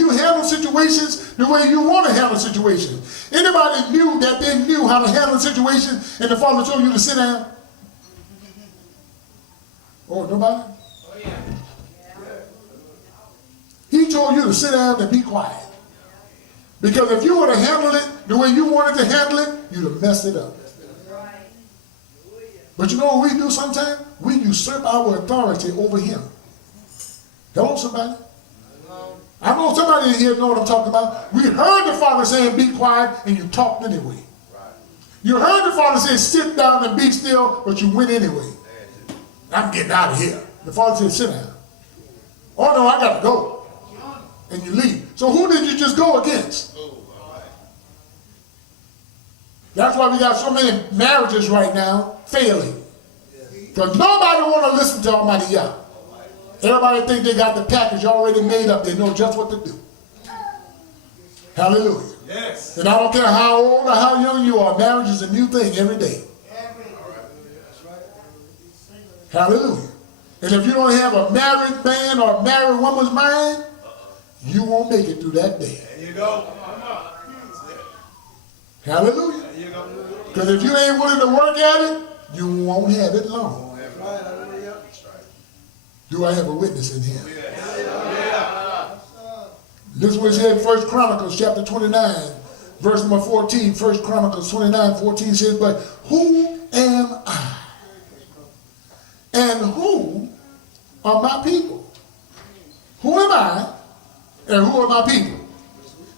you handle situations the way you want to handle situations. Anybody knew that they knew how to handle a situation and the Father told you to sit down? Oh, nobody? Oh, yeah. He told you to sit down and be quiet. Because if you would have handled it the way you wanted to handle it, you'd have messed it up. But you know what we do sometimes? We usurp our authority over him. Hello, somebody? I know somebody in here know what I'm talking about. We heard the Father saying be quiet, and you talked anyway. You heard the Father say sit down and be still, but you went anyway. I'm getting out of here. The Father said sit down. Oh no, I got to go. And you leave. So who did you just go against? That's why we got so many marriages right now failing. Because nobody want to listen to Almighty Yah. Everybody think they got the package already made up. They know just what to do. Hallelujah. Yes. And I don't care how old or how young you are. Marriage is a new thing every day. Hallelujah. And if you don't have a married man or a married woman's mind, you won't make it through that day. There you go. Hallelujah. Because if you ain't willing to work at it, you won't have it long. Do I have a witness in here? This is what it said in 1 Chronicles chapter 29, verse number 14. 1 Chronicles 29, 14 says, but who am I? And who are my people? Who am I? And who are my people?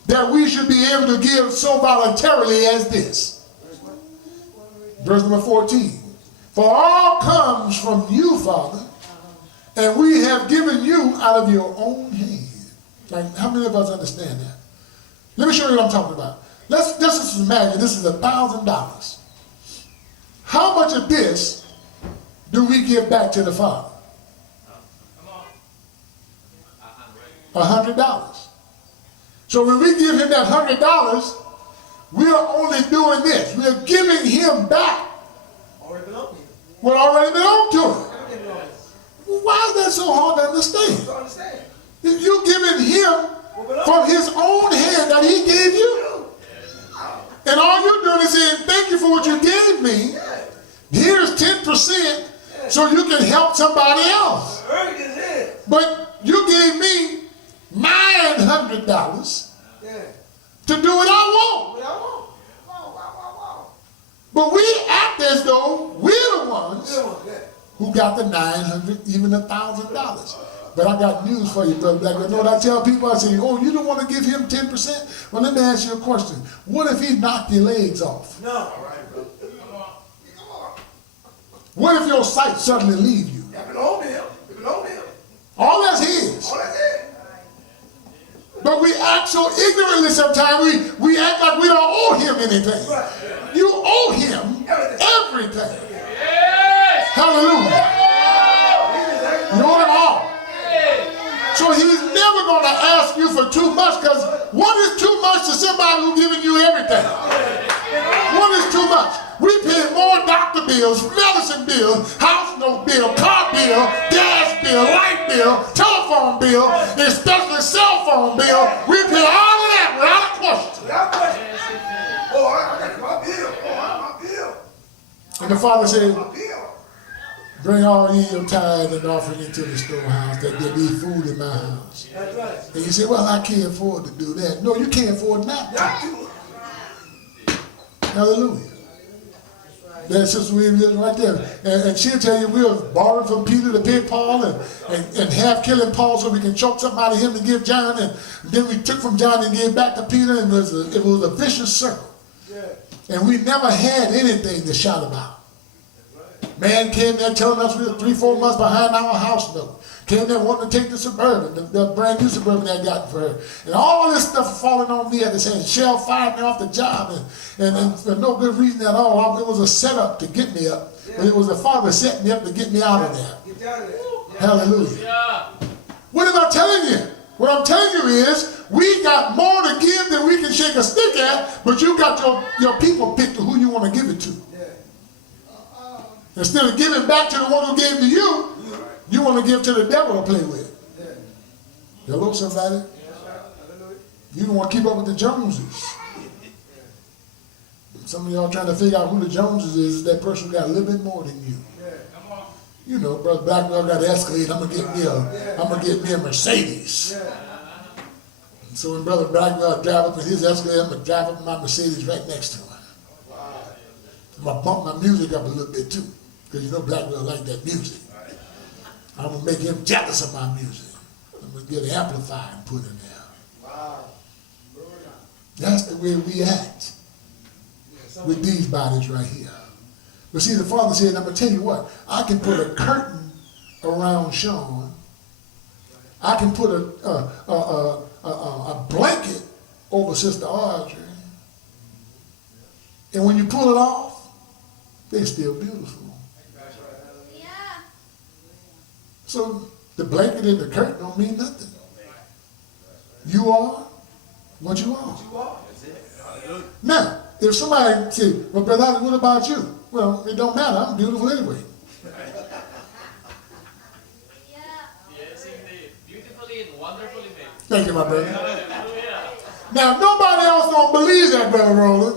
That we should be able to give so voluntarily as this. Verse number 14. For all comes from you, Father, and we have given you out of your own hand. Like, how many of us understand that? Let me show you what I'm talking about. Let's just imagine this is $1,000. How much of this do we give back to the Father? $100. So when we give him that $100, we are only doing this. We are giving him back what already belonged to him. Why is that so hard to understand? If you're giving him from his own hand that he gave you. And all you're doing is saying, thank you for what you gave me. Here's 10% so you can help somebody else. But you gave me $900 to do what I want. But we act as though we're the ones who got the $900, even $1,000. But I got news for you, brother Black. You know what I tell people? I say, oh, you don't want to give him 10%? Well, let me ask you a question. What if he knocked your legs off? No. All right, bro. What if your sight suddenly leave you? It belongs to him. It belongs to him. All that's his. All that's his. But we act so ignorantly sometimes. We act like we don't owe him anything. You owe him everything. Yes. Hallelujah. You owe him all. So he's never going to ask you for too much, because what is too much to somebody who's giving you everything? What is too much? We pay more doctor bills, medicine bills, house note bill, car bill, gas bill, light bill, telephone bill, especially cell phone bill. We pay all of that without a question. Oh, I got my bill. Oh, my bill. And the Father said, bring all ye your tithe and offering into the storehouse, that there be food in my house. That's right. And you say, well, I can't afford to do that. No, you can't afford not to. Hallelujah. That's Sister Williams right there. And she'll tell you we were borrowing from Peter to pay Paul and half killing Paul so we can choke something out of him to give John. And then we took from John and gave back to Peter, and it was a vicious circle. Yeah. And we never had anything to shout about. Man came there telling us we were 3-4 months behind our house note. Came there wanting to take the Suburban, the brand new Suburban I got for her. And all of this stuff falling on me at the same. Shell fired me off the job and for no good reason at all. It was a setup to get me up. Yeah. But it was the Father setting me up to get me out of there. Get out of there. Yeah. Hallelujah. Yeah. What am I telling you? What I'm telling you is we got more to give than we can shake a stick at, but you got your people picked to who you want to give it to. Instead of giving back to the one who gave to you, you want to give to the devil to play with. Hello, somebody? You don't want to keep up with the Joneses. Some of y'all trying to figure out who the Joneses is that person who got a little bit more than you. You know, Brother Blackwell got an Escalade. I'm gonna get me a Mercedes. And so when Brother Blackwell drive up in his Escalade, I'm gonna drive up in my Mercedes right next to him. I'm gonna bump my music up a little bit too, because you know Blackwell like that music. I'm gonna make him jealous of my music. I'm gonna get an amplifier and put in there. That's the way we act with these bodies right here. But see, the Father said, I'm going to tell you what, I can put a curtain around Sean. I can put a blanket over Sister Audrey. And when you pull it off, they're still beautiful. Yeah. So the blanket and the curtain don't mean nothing. You are what you are. Now, if somebody say, well, Brother Alex, what about you? Well, it don't matter. I'm beautiful anyway. Yeah. Yes, indeed. Beautifully and wonderfully made. Thank you, my brother. Now, if nobody else don't believe that, Brother Roland,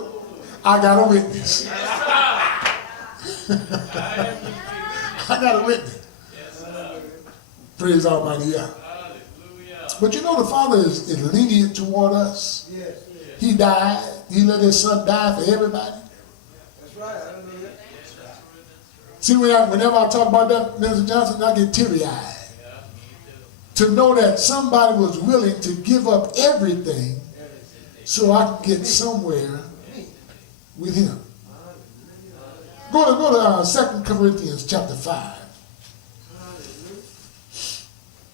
I got a witness. I got a witness. Praise Almighty Yah. But you know the Father is lenient toward us. He died. He let his son die for everybody. That's right. See, whenever I talk about that, Mr. Johnson, I get teary-eyed. To know that somebody was willing to give up everything so I can get somewhere with him. Go to 2 Corinthians chapter 5.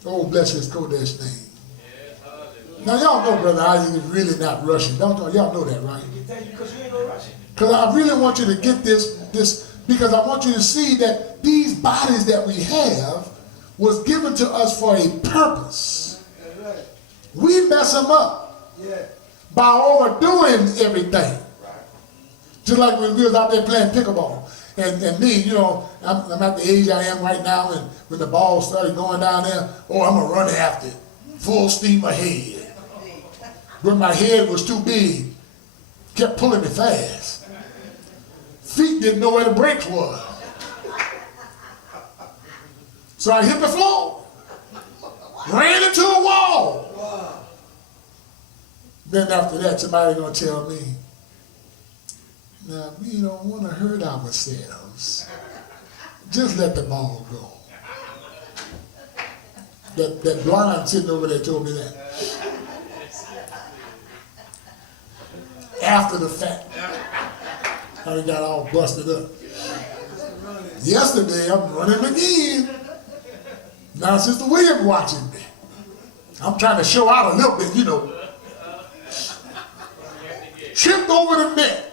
Oh, bless his Kodesh name. Now, y'all know Brother Isaac is really not rushing. Don't y'all know that, right? Because I really want you to get this, because I want you to see that these bodies that we have was given to us for a purpose. We mess them up by overdoing everything. Just like when we was out there playing pickleball. And me, you know, I'm at the age I am right now, and when the ball started going down there, oh, I'm going to run after it. Full steam ahead. But my head was too big. Kept pulling me fast. Feet didn't know where the brakes was. So I hit the floor. Ran into a wall. Then after that, somebody's going to tell me, now, we don't want to hurt ourselves. Just let the ball go. That blind sitting over there told me that. After the fact. I got all busted up. Yesterday, I'm running again. Now, Sister Williams watching me. I'm trying to show out a little bit, you know. Tripped over the net.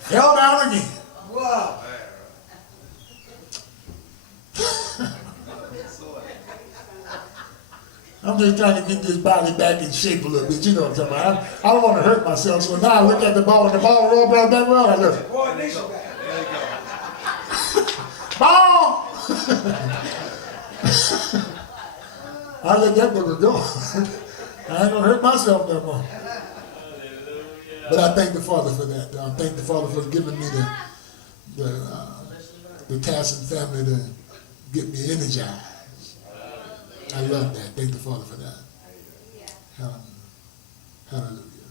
Fell down again. Wow. I'm just trying to get this body back in shape a little bit. You know what I'm talking about. I don't want to hurt myself. So now I look at the ball, and the ball rolled back around. I look. Ball! I let that booger go. I ain't going to hurt myself no more. But I thank the Father for that. I thank the Father for giving me the Tassin family to get me energized. I love that. Thank the Father for that. Hallelujah.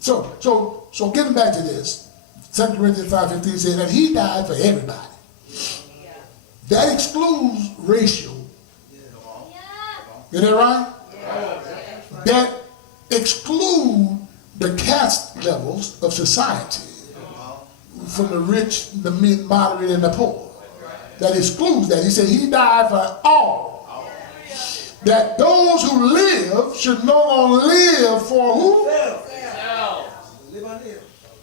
So getting back to this, 2 Corinthians 5:15 says that he died for everybody. That excludes racial. Is that right? That excludes the caste levels of society, from the rich, the mid, moderate, and the poor. That excludes that. He said he died for all. That those who live should no longer live for who?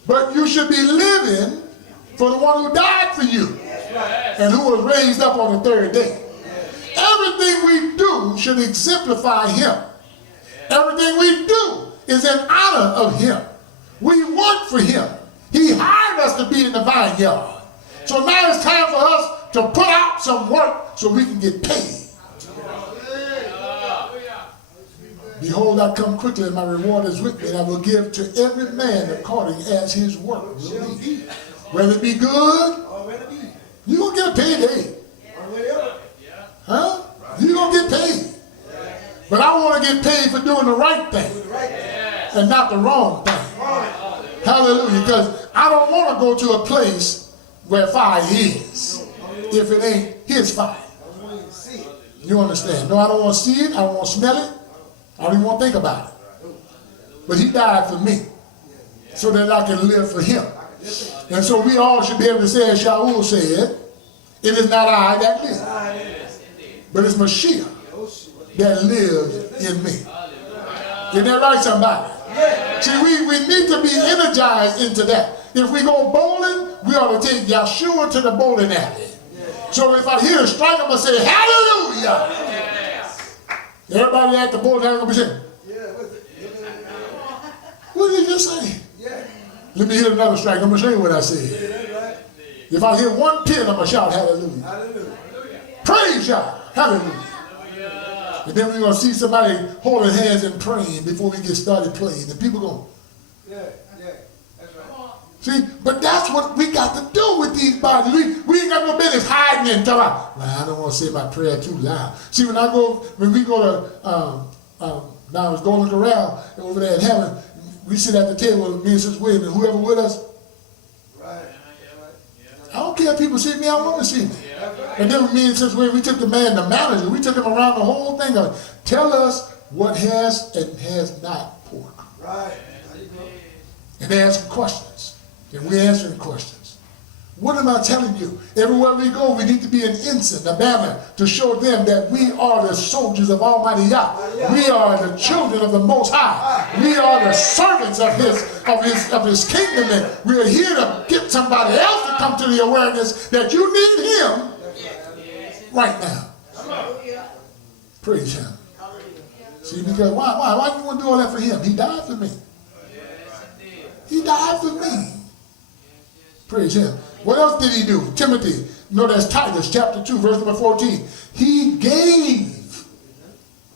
But you should be living for the one who died for you and who was raised up on the third day. Everything we do should exemplify him. Everything we do is in honor of him. We work for him. He hired us to be in the vineyard. So now it's time for us to put out some work so we can get paid. Behold, I come quickly, and my reward is with me, and I will give to every man according as his work will be. Whether it be good, you're going to get a payday. Huh? You're going to get paid. But I want to get paid for doing the right thing and not the wrong thing. Hallelujah. Because I don't want to go to a place where fire is if it ain't his fire. You understand? No, I don't want to see it. I don't want to smell it. I don't even want to think about it. But he died for me so that I can live for him. And so we all should be able to say, as Shaul said, it is not I that live, but it's Mashiach that lives in me. Isn't that right, somebody? See, we need to be energized into that. If we go bowling, we ought to take Yahshua to the bowling alley. So if I hear a strike, I'm going to say, hallelujah. Everybody at the bowling alley going to be saying, what did you just say? Let me hit another strike. I'm going to show you what I said. If I hit one pin, I'm going to shout hallelujah. Praise Yah. Hallelujah. And then we're going to see somebody holding hands and praying before we get started playing. And people going, that's right. See, but that's what we got to do with these bodies. We ain't got no business hiding and talking about, well, I don't want to say my prayer too loud. See, when we go to, now it's Golden Corral over there in heaven, we sit at the table with me and Sister William and whoever with us. I don't care if people see me, I want to see me. And then me and Sister William, we took the manager, we took him around the whole thing. Tell us what has and has not pork. And they ask questions. And we answering questions. What am I telling you? Everywhere we go, we need to be an ensign, a banner, to show them that we are the soldiers of Almighty Yah. We are the children of the Most High. We are the servants of His kingdom, and we are here to get somebody else to come to the awareness that you need Him right now. Praise Him. See, because why do you want to do all that for Him? He died for me. He died for me. Praise Him. What else did He do? Timothy, that's Titus chapter 2, verse number 14. He gave.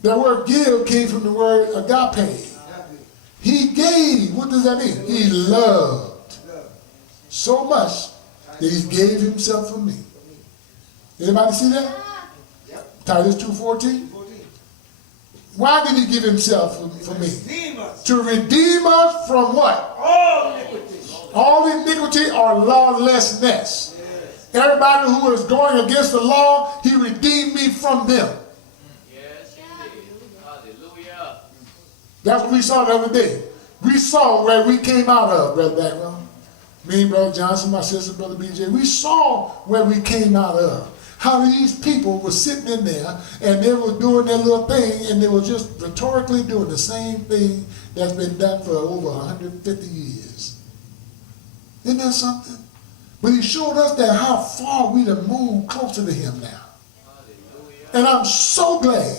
That word give came from the word agape. He gave. What does that mean? He loved so much that He gave Himself for me. Anybody see that? Titus 2:14. Why did He give Himself for me? To redeem us from what? All iniquity. All iniquity or lawlessness. Everybody who is going against the law, He redeemed me from them. Yes, hallelujah. That's what we saw the other day. We saw where we came out of, Brother Bagwell. Me and Brother Johnson, my sister, Brother BJ. We saw where we came out of. How these people were sitting in there and they were doing their little thing and they were just rhetorically doing the same thing that's been done for over 150 years. Isn't that something? But He showed us that how far we have moved closer to Him now. And I'm so glad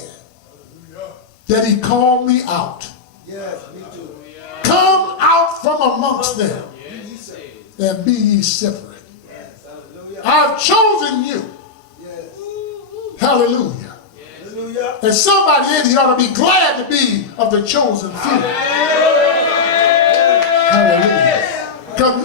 that He called me out. Yes, me too. Come out from amongst them and be ye separate. I've chosen you. Hallelujah. Hallelujah. And somebody in here ought to be glad to be of the chosen few. Hallelujah. Because